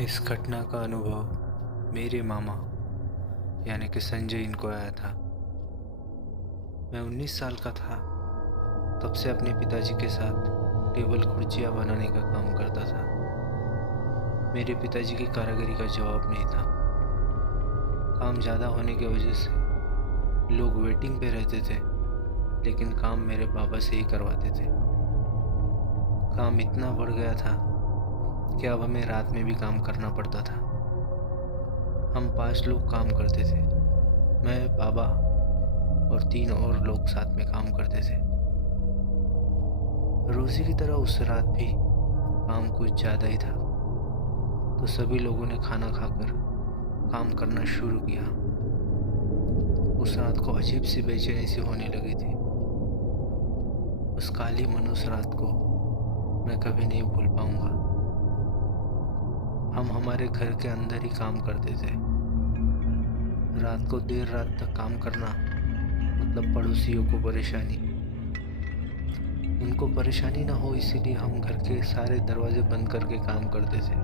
इस घटना का अनुभव मेरे मामा यानी कि संजय इनको आया था। मैं 19 साल का था। तब से अपने पिताजी के साथ टेबल कुर्सियाँ बनाने का काम करता था। मेरे पिताजी की कारीगरी का जवाब नहीं था। काम ज़्यादा होने की वजह से लोग वेटिंग पे रहते थे, लेकिन काम मेरे बाबा से ही करवाते थे। काम इतना बढ़ गया था कि अब हमें रात में भी काम करना पड़ता था। हम 5 लोग काम करते थे। मैं, बाबा और 3 और लोग साथ में काम करते थे। रोज़ी की तरह उस रात भी काम कुछ ज़्यादा ही था, तो सभी लोगों ने खाना खाकर काम करना शुरू किया। उस रात को अजीब सी बेचैनी सी होने लगी थी। उस काली मनुष्य रात को मैं कभी नहीं भूल पाऊंगा। हम हमारे घर के अंदर ही काम करते थे। रात को देर रात तक काम करना मतलब पड़ोसियों को परेशानी। उनको परेशानी ना हो इसीलिए हम घर के सारे दरवाजे बंद करके काम करते थे।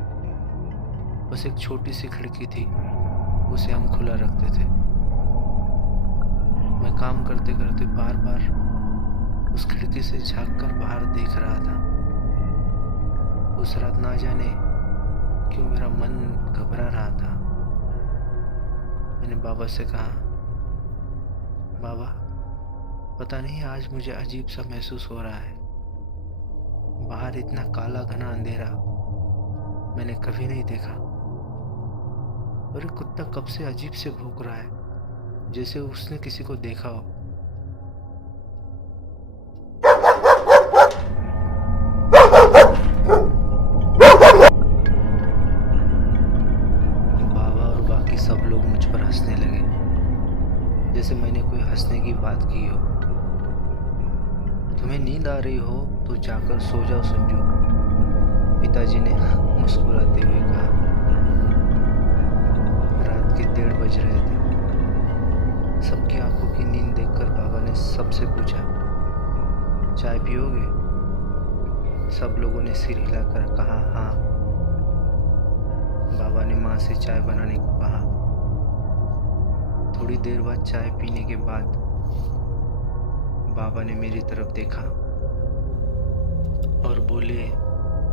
बस एक छोटी सी खिड़की थी, उसे हम खुला रखते थे। मैं काम करते करते बार बार उस खिड़की से झांक कर बाहर देख रहा था। उस रात ना जाने क्यों मेरा मन घबरा रहा था। मैंने बाबा से कहा, बाबा पता नहीं आज मुझे अजीब सा महसूस हो रहा है। बाहर इतना काला घना अंधेरा मैंने कभी नहीं देखा। और ये कुत्ता कब से अजीब से भौंक रहा है, जैसे उसने किसी को देखा हो। बाबा और बाकी सब लोग मुझ पर हंसने लगे, जैसे मैंने कोई हंसने की बात की हो। तुम्हें नींद आ रही हो तो जाकर सो जाओ संजू, पिताजी ने मुस्कुराते हुए कहा। रात के 1:30 बज रहे थे। सबकी आंखों की नींद देखकर बाबा ने सबसे पूछा, चाय पियोगे? सब लोगों ने सिर हिलाकर कहा हाँ। बाबा ने माँ से चाय बनाने को कहा। थोड़ी देर बाद चाय पीने के बाद बाबा ने मेरी तरफ देखा और बोले,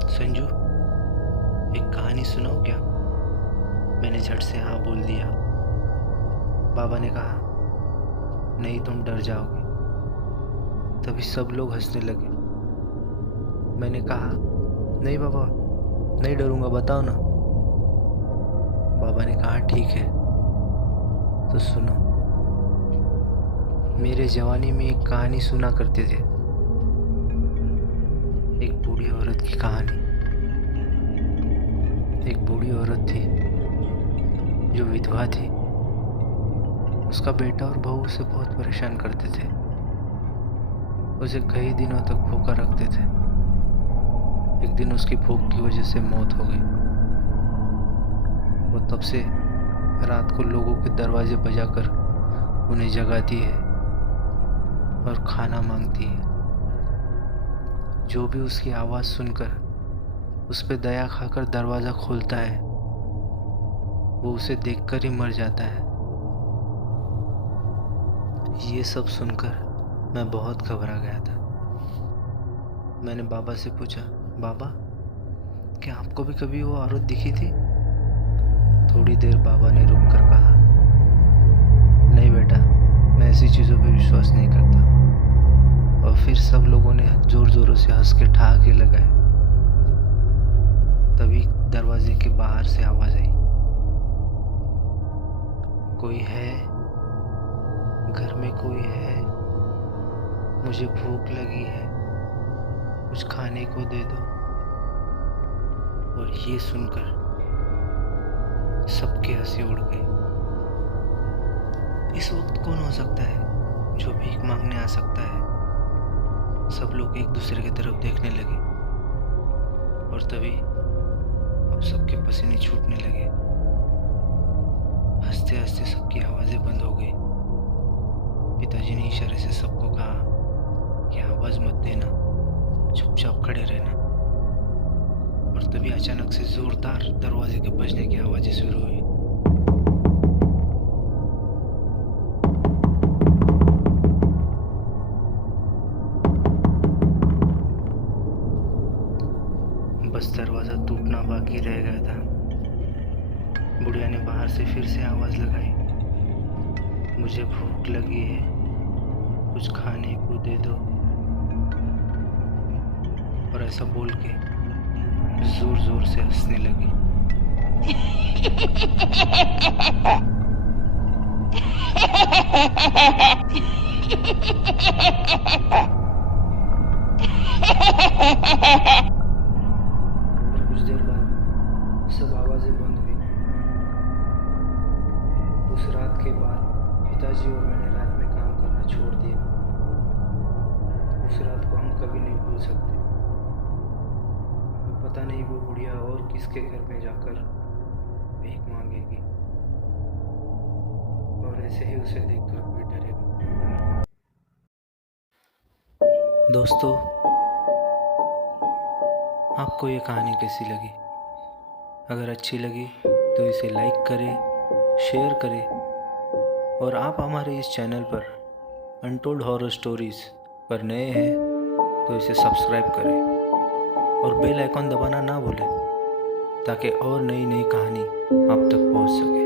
संजू एक कहानी सुनाओ क्या? मैंने झट से हाँ बोल दिया। बाबा ने कहा, नहीं तुम डर जाओगे। तभी सब लोग हंसने लगे। मैंने कहा, नहीं बाबा नहीं डरूंगा, बताओ ना। बाबा ने कहा, ठीक है तो सुनो। मेरे जवानी में एक कहानी सुना करते थे। एक बूढ़ी औरत की कहानी। एक बूढ़ी औरत थी जो विधवा थी। उसका बेटा और बहू उसे बहुत परेशान करते थे। उसे कई दिनों तक भूखा रखते थे। एक दिन उसकी भूख की वजह से मौत हो गई। वो तब से रात को लोगों के दरवाजे बजाकर उन्हें जगाती है और खाना मांगती है। जो भी उसकी आवाज़ सुनकर उस पे दया खाकर दरवाज़ा खोलता है, वो उसे देखकर ही मर जाता है। ये सब सुनकर मैं बहुत घबरा गया था। मैंने बाबा से पूछा, बाबा क्या आपको भी कभी वो औरत दिखी थी? थोड़ी देर बाबा ने रुक कर कहा, नहीं बेटा, मैं ऐसी चीज़ों पे विश्वास नहीं करता। और फिर सब लोगों ने जोर जोरों से हंस के ठहाके लगाए। तभी दरवाजे के बाहर से आवाज़ आई, कोई है? घर में कोई है? मुझे भूख लगी है, कुछ खाने को दे दो। और ये सुनकर सबकी हंसी उड़ गई। इस वक्त कौन हो सकता है जो भीख मांगने आ सकता है? सब लोग एक दूसरे की तरफ देखने लगे और तभी अब सबके पसीने छूटने लगे। हंसते हंसते सबकी आवाज़ें बंद हो गई। पिताजी ने इशारे से सबको कहा कि आवाज़ मत देना, चुपचाप खड़े रहना। और और तभी अचानक से जोरदार दरवाजे के बजने की आवाज़ें शुरू हुई। बस दरवाज़ा टूटना बाकी रह गया था। बुढ़िया ने बाहर से फिर से आवाज़ लगाई, मुझे भूख लगी है, कुछ खाने को दे दो। और ऐसा बोल के जोर जोर से हंसने लगी। और कुछ देर बाद सब आवाज़ें बंद हुई। उस रात के बाद पिताजी और मैंने रात में काम करना छोड़ दिया। उस रात को हम कभी नहीं भूल सकते। पता नहीं वो बुढ़िया और किसके घर में जाकर भीख मांगेगी और ऐसे ही उसे देखकर कोई डरेगा। दोस्तों, आपको ये कहानी कैसी लगी? अगर अच्छी लगी तो इसे लाइक करें, शेयर करें और आप हमारे इस चैनल पर अनटोल्ड हॉरर स्टोरीज़ पर नए हैं तो इसे सब्सक्राइब करें और बेल आइकॉन दबाना ना भूलें ताकि और नई नई कहानी आप तक पहुंच सके।